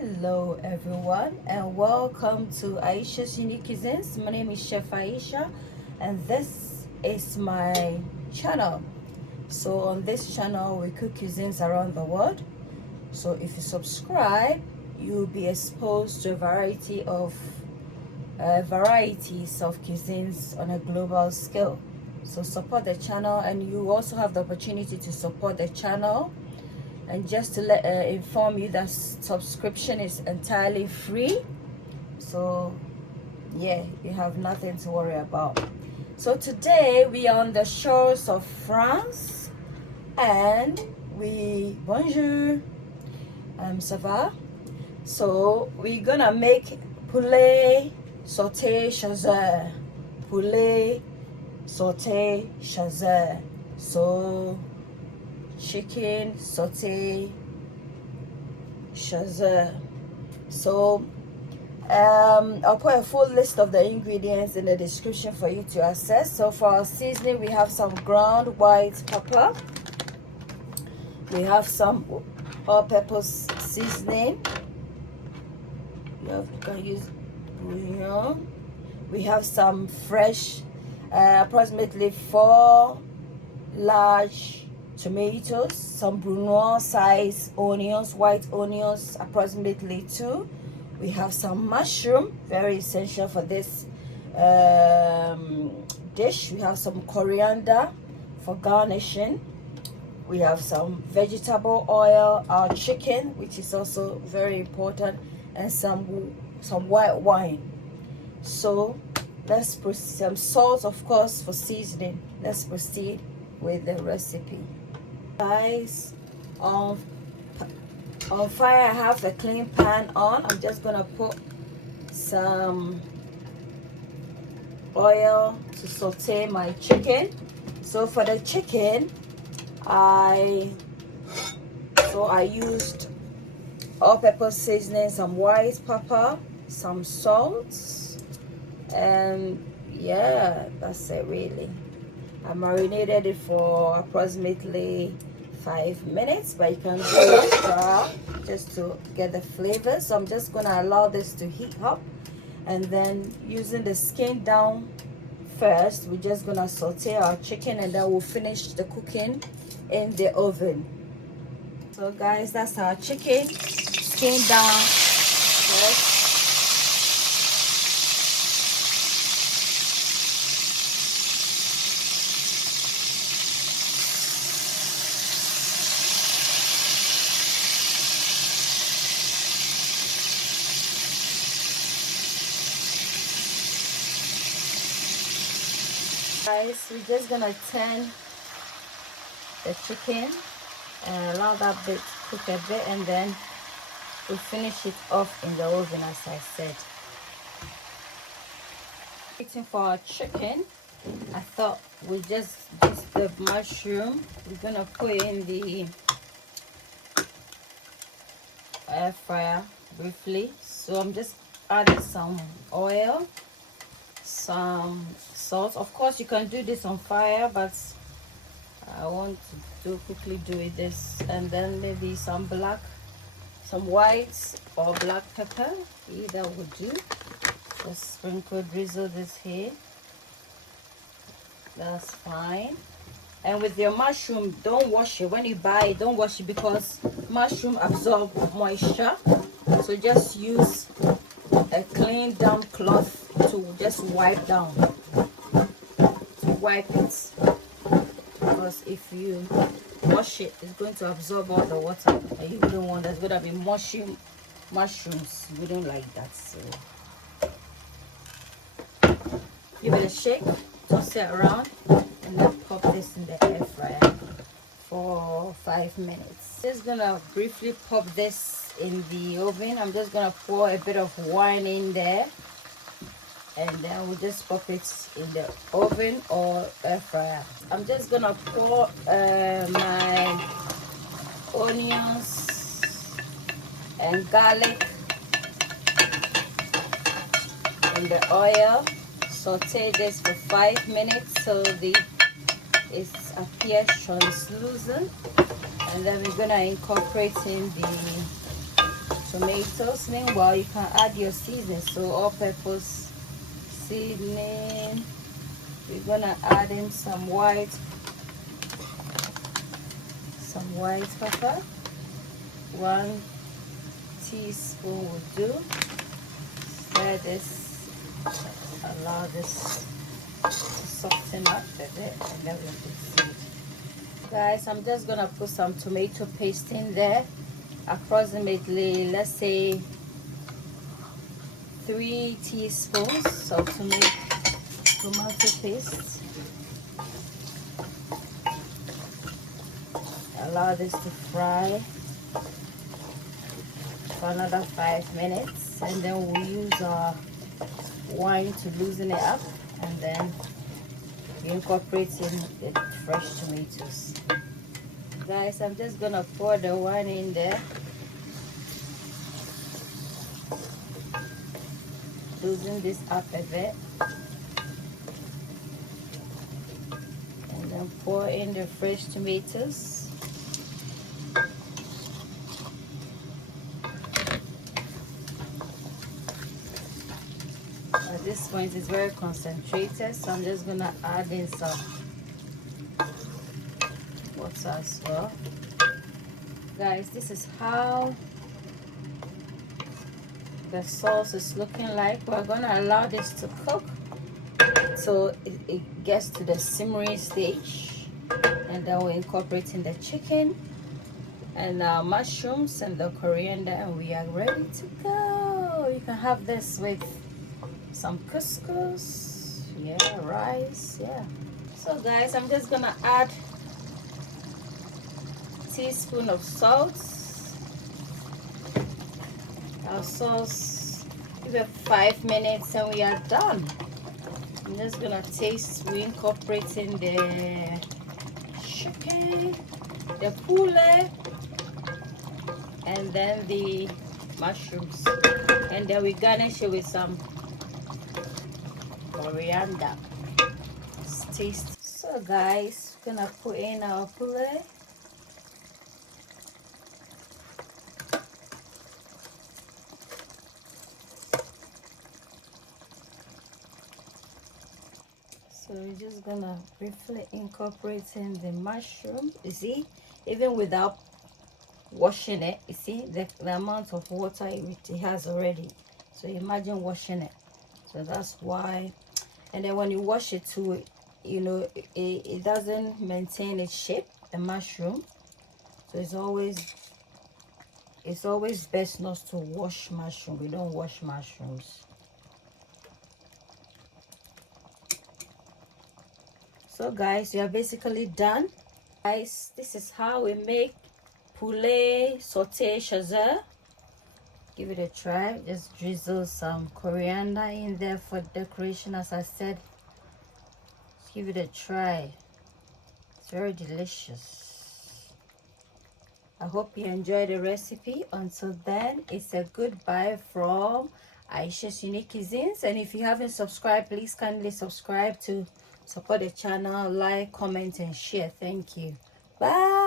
Hello everyone and welcome to Ayesha's Unique Cuisines. My name is Chef Ayesha and this is my channel. So on this channel we cook cuisines around the world. So if you subscribe, you'll be exposed to a variety of varieties of cuisines on a global scale. So support the channel, and you also have the opportunity to support the channel. And just to inform you that subscription is entirely free. So yeah, you have nothing to worry about. So today we are on the shores of France and bonjour, ça va? So we're gonna make Poulet Sauté Chasseur. Poulet Sauté Chasseur. So chicken sauté chasseur. So I'll put a full list of the ingredients in the description for you to access. So for our seasoning, we have some ground white pepper, we have some all-purpose seasoning, you can use bouillon, we have some fresh approximately 4 large tomatoes, some brunoise size onions, white onions, approximately 2. We have some mushroom, very essential for this dish. We have some coriander for garnishing. We have some vegetable oil, our chicken, which is also very important, and some white wine. So let's proceed. Some salt, of course, for seasoning. Let's proceed with the recipe. Guys, on fire I have a clean pan on. I'm just gonna put some oil to saute my chicken. So for the chicken, I used all-purpose seasoning, some white pepper, some salt, and yeah, that's it really. I marinated it for approximately 5 minutes, but you can do extra just to get the flavor. So I'm just gonna allow this to heat up, and then using the skin down first, we're just gonna saute our chicken, and then we'll finish the cooking in the oven. So guys, that's our chicken, skin down first. Guys, we're just gonna turn the chicken and allow that bit to cook a bit, and then we'll finish it off in the oven as I said. Waiting for our chicken, I thought we'll just use the mushroom. We're gonna put it in the air fryer briefly. So I'm just adding some oil, some salt. Of course you can do this on fire, but I want to quickly do it this, and then maybe some white or black pepper, either would do. Just sprinkle, drizzle this here, that's fine. And with your mushroom, don't wash it. When you buy it, don't wash it, because mushroom absorb moisture. So just use a clean down cloth to just wipe down, wipe it, because if you wash it, it's going to absorb all the water, and you wouldn't want. There's going to be mushy mushrooms. You wouldn't like that. So give it a shake, toss it around, and then pop this in the air fryer for 5 minutes. Just gonna briefly pop this in the oven. I'm just gonna pour a bit of wine in there, and then we'll just pop it in the oven or air fryer. I'm just gonna pour my onions and garlic in the oil. Saute this for 5 minutes so it appears translucent, and then we're gonna incorporate in the tomatoes. Meanwhile, you can add your seasoning. So all-purpose seasoning. We're gonna add in some white pepper. 1 teaspoon will do. Stir this, allow this to soften up a bit, and then we'll proceed. Guys, I'm just gonna put some tomato paste in there, approximately, let's say 3 teaspoons of tomato paste. Allow this to fry for another 5 minutes, and then we'll use our wine to loosen it up, and then we incorporate in the fresh tomatoes. Guys, I'm just gonna pour the wine in there, loosen this up a bit, and then pour in the fresh tomatoes. At this point it's very concentrated, so I'm just gonna add in some water as well. Guys, this is how the sauce is looking like. We're gonna allow this to cook so it gets to the simmering stage, and then we'll incorporate in the chicken and mushrooms and the coriander, and we are ready to go. You can have this with some couscous, yeah, rice, yeah. So guys, I'm just gonna add a teaspoon of salt. Our sauce, give it 5 minutes and we are done. I'm just gonna taste. We incorporating the chicken, the poulet, and then the mushrooms, and then we garnish it with some coriander. Let's taste. So guys, we're gonna put in our poulet. So we're just gonna briefly incorporate in the mushroom. You see, even without washing it, you see the amount of water it has already. So imagine washing it. So that's why. And then when you wash it too, you know, it doesn't maintain its shape, the mushroom. So it's always best not to wash mushroom. We don't wash mushrooms. So guys, we are basically done. Guys, this is how we make Poulet Sauté Chasseur. Give it a try. Just drizzle some coriander in there for decoration, as I said. Just give it a try. It's very delicious. I hope you enjoy the recipe. Until then, it's a goodbye from Ayesha's Unique Cuisines. And if you haven't subscribed, please kindly subscribe to support the channel, like, comment, and share. Thank you. Bye.